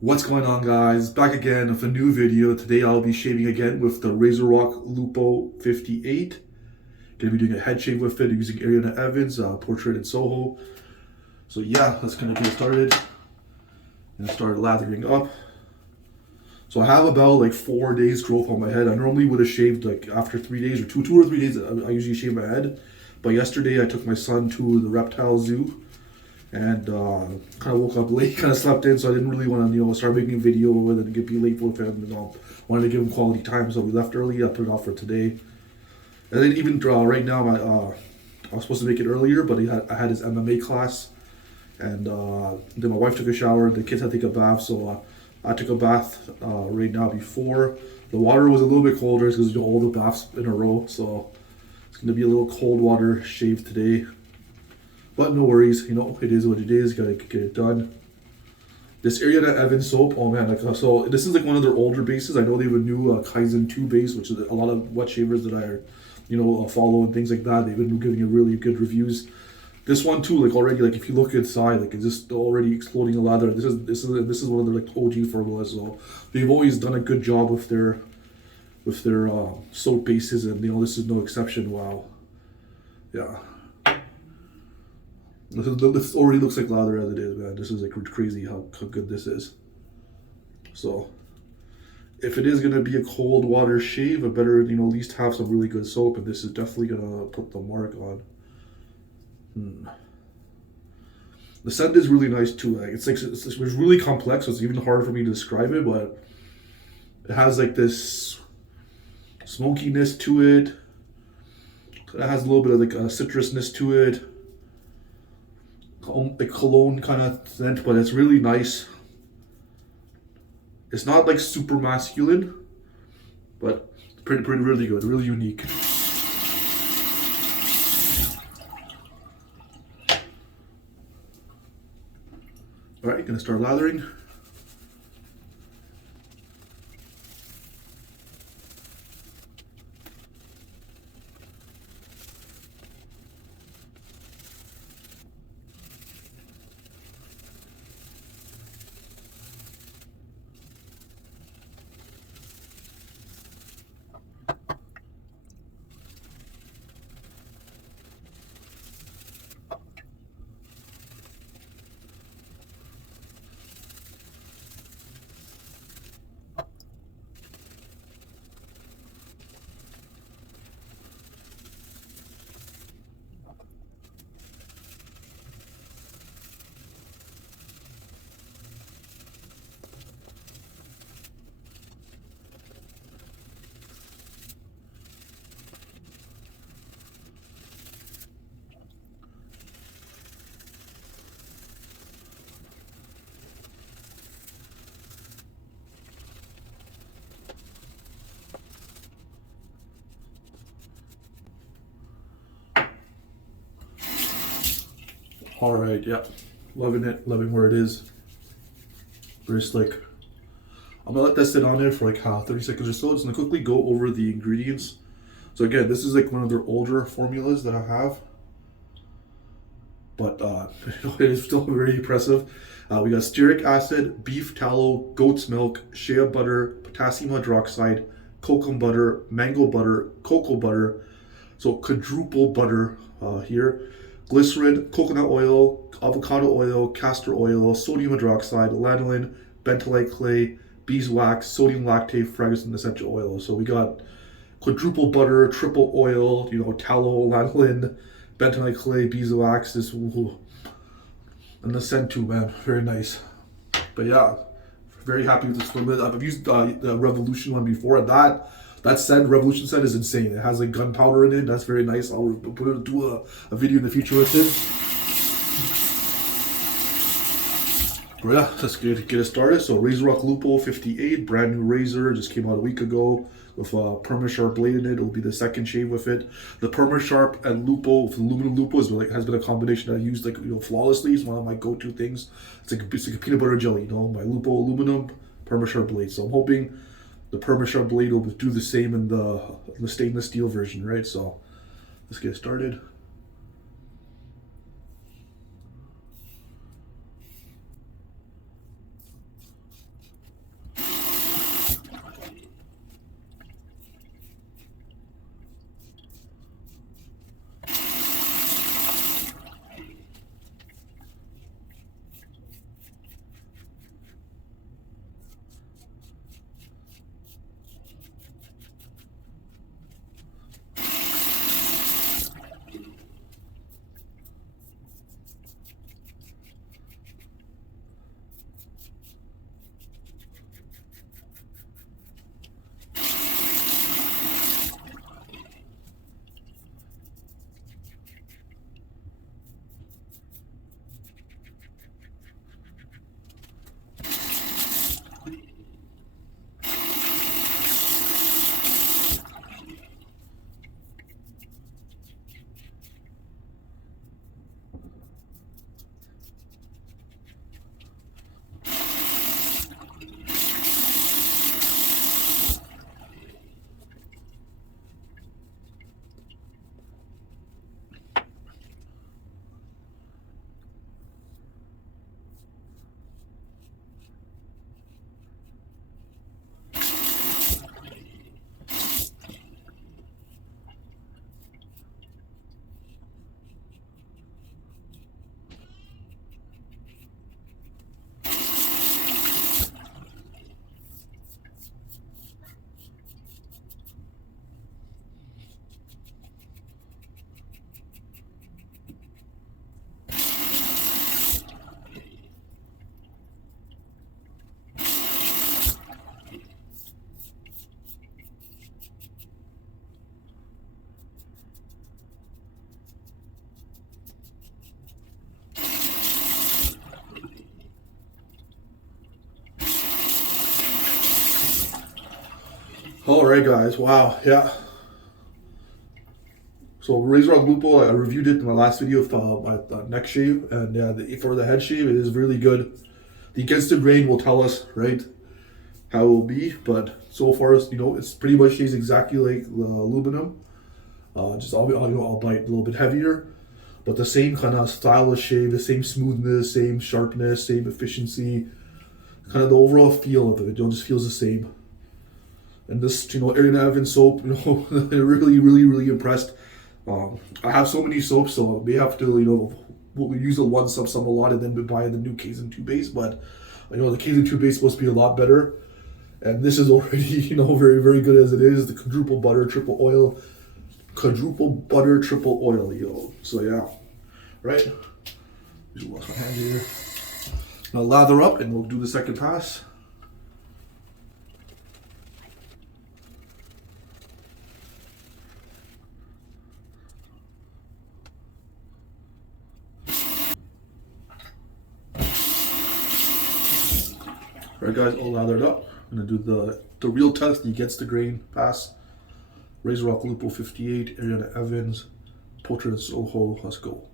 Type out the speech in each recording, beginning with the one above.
What's going on, guys? Back again with a new video. Today I'll be shaving again with the RazoRock Lupo 58. Gonna be doing a head shave with it using Ariana Evans Portrait in SoHo. So yeah, let's kind of get started and start lathering up. So I have about like 4 days growth on my head. I normally would have shaved like after 3 days or two or 3 days. I usually shave my head, but yesterday I took my son to the reptile zoo and kind of woke up late, kind of slept in, so I didn't really want to, start making a video with it and be late with him. Wanted to give him quality time, so we left early. I put it off for today, and then even right now, I was supposed to make it earlier, but I had his MMA class, and then my wife took a shower. The kids had to take a bath, so I took a bath right now before. The water was a little bit colder because all the baths in a row, so it's gonna be a little cold water shave today. But no worries, it is what it is. Gotta get it done. This Ariana Evans soap, oh man, so this is like one of their older bases. I know they have a new Kaizen 2 base, which is a lot of wet shavers that I, follow and things like that. They've been giving it really good reviews. This one too, like already, like if you look inside, like it's just already exploding a lather. This is one of their like OG formulas. So they've always done a good job with their soap bases, and this is no exception. Wow, yeah. This already looks like lather as it is, man. This is like crazy how good this is. So, if it is gonna be a cold water shave, I better at least have some really good soap, and this is definitely gonna put the mark on. The scent is really nice too. Like it's really complex, so it's even harder for me to describe it. But it has like this smokiness to it. It has a little bit of like a citrusness to it. Like cologne kind of scent, but it's really nice. It's not like super masculine, but pretty really good, really unique. All right, gonna start lathering. All right, yeah, loving it, loving where it is. Very slick. I'm gonna let that sit on there for like 30 seconds or so. Just gonna quickly go over the ingredients. So again, this is like one of their older formulas that I have, but it is still very impressive. We got stearic acid, beef tallow, goat's milk, shea butter, potassium hydroxide, cocoa butter, mango butter, cocoa butter. So quadruple butter here. Glycerin, coconut oil, avocado oil, castor oil, sodium hydroxide, lanolin, bentonite clay, beeswax, sodium lactate, fragrance, and essential oil. So we got quadruple butter, triple oil, tallow, lanolin, bentonite clay, beeswax, and the scent too, man. Very nice. But yeah, very happy with this formula. I've used the Revolution one before, and that scent, Revolution scent, is insane. It has like gunpowder in it. That's very nice. I'll do a video in the future with it. But yeah, let's get it started. So RazoRock Lupo 58, brand new razor, just came out a week ago with a Permasharp blade in it. It will be the second shave with it. The Permasharp and Lupo, with aluminum Lupo, has been a combination I used flawlessly. It's one of my go-to things. It's like a peanut butter jelly, my Lupo aluminum Permasharp blade. So I'm hoping the Permasharp blade will do the same in the stainless steel version, right? So let's get started. All right, guys. Wow. Yeah. So RazoRock Lupo, I reviewed it in my last video of my neck shave, and yeah, for the head shave, it is really good. The against the grain will tell us, right, how it will be, but so far, it's pretty much shaves exactly like the aluminum. Just albeit a little bit heavier, but the same kind of style of shave, the same smoothness, same sharpness, same efficiency, kind of the overall feel of it. It just feels the same. And this, Ariana Evans soap, really, really, really impressed. I have so many soaps, so I may have to, we use the one some a lot, and then buy the new Kaizen 2 base. But the Kaizen 2 base is supposed to be a lot better, and this is already very, very good as it is. The quadruple butter, triple oil, So yeah, right. Just wash my hand here. Now lather up, and we'll do the second pass. Alright guys, all lathered up. I'm gonna do the real test, the against the grain pass. RazoRock Lupo 58, Ariana Evans Portrait of SoHo. Let's go.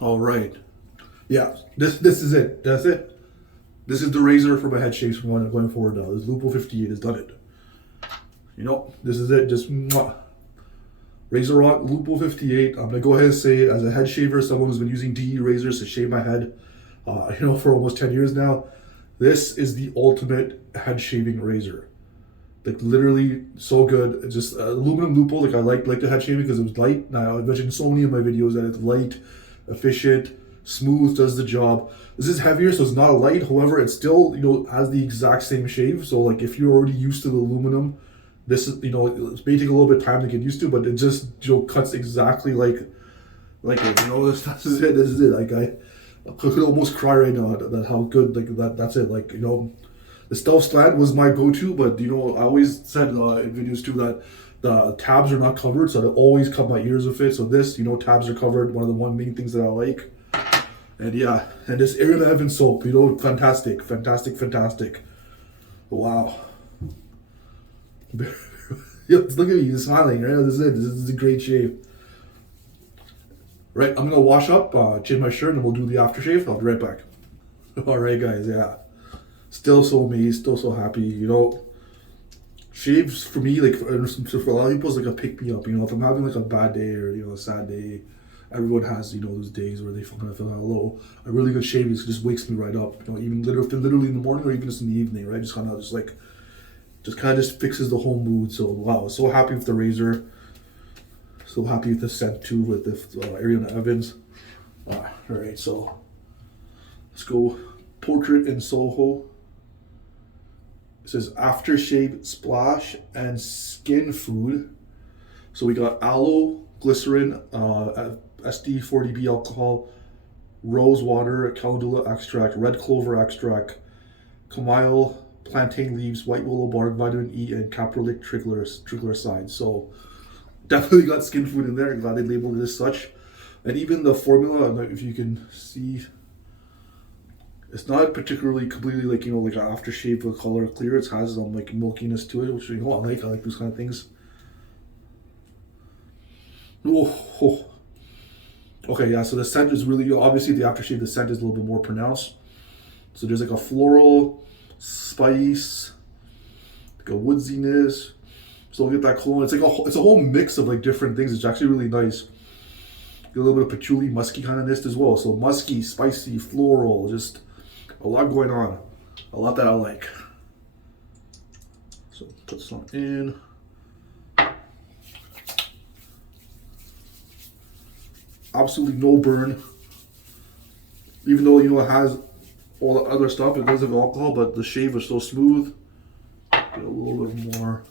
All right. Yeah, this is it. That's it. This is the razor for my head shaves from going forward now. This Lupo 58 has done it. This is it. Just mwah. RazoRock Lupo 58. I'm gonna go ahead and say it as a head shaver, someone who's been using DE razors to shave my head, for almost 10 years now. This is the ultimate head shaving razor. Like literally so good. It's just aluminum Lupo. Like I like the head shaving because it was light. Now I've mentioned in so many of my videos that it's light, efficient, smooth, does the job. This is heavier, so it's not a light. However, it still has the exact same shave. So like if you're already used to the aluminum, this is it may take a little bit of time to get used to, but it just cuts exactly like it. This is it. This is it. Like I could almost cry right now that how good that's it. The stealth slant was my go-to, but I always said in videos too that the tabs are not covered, so I always cut my ears with it. So this, tabs are covered. One of the main things that I like. And yeah, and this Ariana Evans soap, fantastic, fantastic, fantastic. Wow. Look at me, he's smiling, right? This is it. This is a great shave. Right, I'm gonna wash up, change my shirt, and we'll do the aftershave. I'll be right back. All right, guys. Yeah, still so amazed, still so happy. Shaves for me, for a lot of people, is like a pick me up. If I'm having like a bad day or a sad day, everyone has those days where they kind of feel low. A really good shave just wakes me right up. Even literally in the morning or even just in the evening, right? Just kind of just fixes the whole mood. So wow, so happy with the razor. So happy with the scent too with the Ariana Evans. All right, so let's go Portrait in SoHo. It says aftershave splash and skin food. So we got aloe, glycerin, SD40B alcohol, rose water, calendula extract, red clover extract, chamomile, plantain leaves, white willow bark, vitamin E, and caprylic triglycerides. So definitely got skin food in there. I'm glad they labeled it as such. And even the formula, I don't know if you can see, it's not particularly completely like, you know, like an aftershave with color clear. It has some like milkiness to it, which, you know, I like those kind of things. Oh. Okay, yeah, so the scent is really, obviously the aftershave, the scent is a little bit more pronounced. So there's like a floral, spice, like a woodsiness. So we'll get that cologne. It's like it's a whole mix of like different things. It's actually really nice. Get a little bit of patchouli, musky kind of nist as well. So musky, spicy, floral, just a lot going on. A lot that I like. So put some in. Absolutely no burn. Even though, you know, it has all the other stuff, it does have alcohol, but the shave is so smooth. Get a little bit more.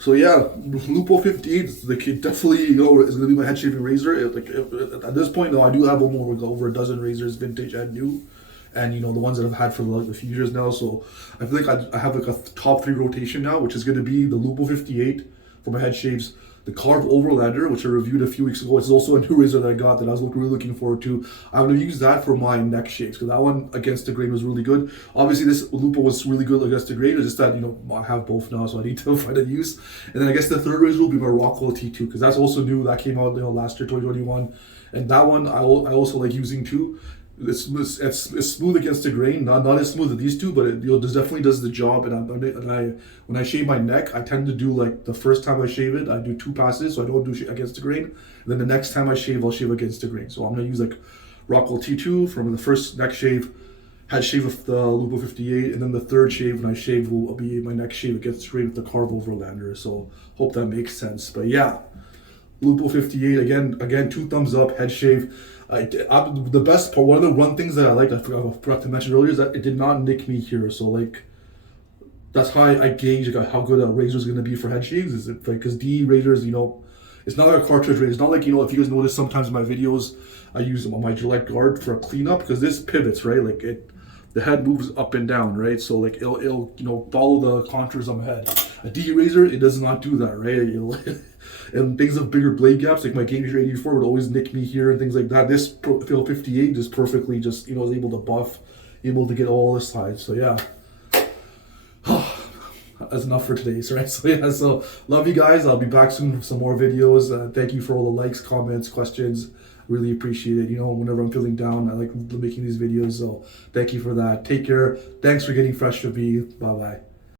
So yeah, Lupo 58, like, it definitely, you know, is going to be my head shaving razor. At this point, though, I do have over a dozen razors, vintage and new, and, you know, the ones that I've had for like a few years now. So I feel like I have like a top 3 rotation now, which is going to be the Lupo 58 for my head shaves, the Carve Over Lather, which I reviewed a few weeks ago. It's also a new razor that I got that I was really looking forward to. I'm going to use that for my neck shaves because that one against the grain was really good. Obviously, this Lupo was really good against the grain. It's just that, you know, I have both now, so I need to find a use. And then I guess the third razor will be my Rockwell T2 because that's also new. That came out, you know, last year, 2021. And that one I also like using too. It's smooth against the grain, not as smooth as these two, but it, you know, definitely does the job. And when I shave my neck, I tend to do, like, the first time I shave it, I do 2 passes, so I don't do against the grain. And then the next time I shave, I'll shave against the grain. So I'm gonna use like Rockwell T2 from the first neck shave, head shave with the Lupo 58, and then the third shave when I shave will be my neck shave against the grain with the Carve Over Lather. So hope that makes sense. But yeah, Lupo 58 again 2 thumbs up, head shave. The best part, one of the things that I liked, I forgot to mention earlier, is that it did not nick me here. So like, that's how I gauge like how good a razor is going to be for head shaves. Is it like, because D razors, you know, it's not like a cartridge razor. It's not like, you know, if you guys notice sometimes in my videos, I use my Gillette guard for a cleanup because this pivots, right? Like the head moves up and down, right? So like it'll you know, follow the contours on my head. A D razor, it does not do that, right? And things of bigger blade gaps, like my Game Ranger 84 would always nick me here and things like that. This Phil 58 just perfectly just, you know, is able to buff, able to get all the sides. So yeah. That's enough for today, right? So yeah, so love you guys. I'll be back soon with some more videos. Thank you for all the likes, comments, questions. Really appreciate it. You know, whenever I'm feeling down, I like making these videos. So thank you for that. Take care. Thanks for getting fresh with me. Bye-bye.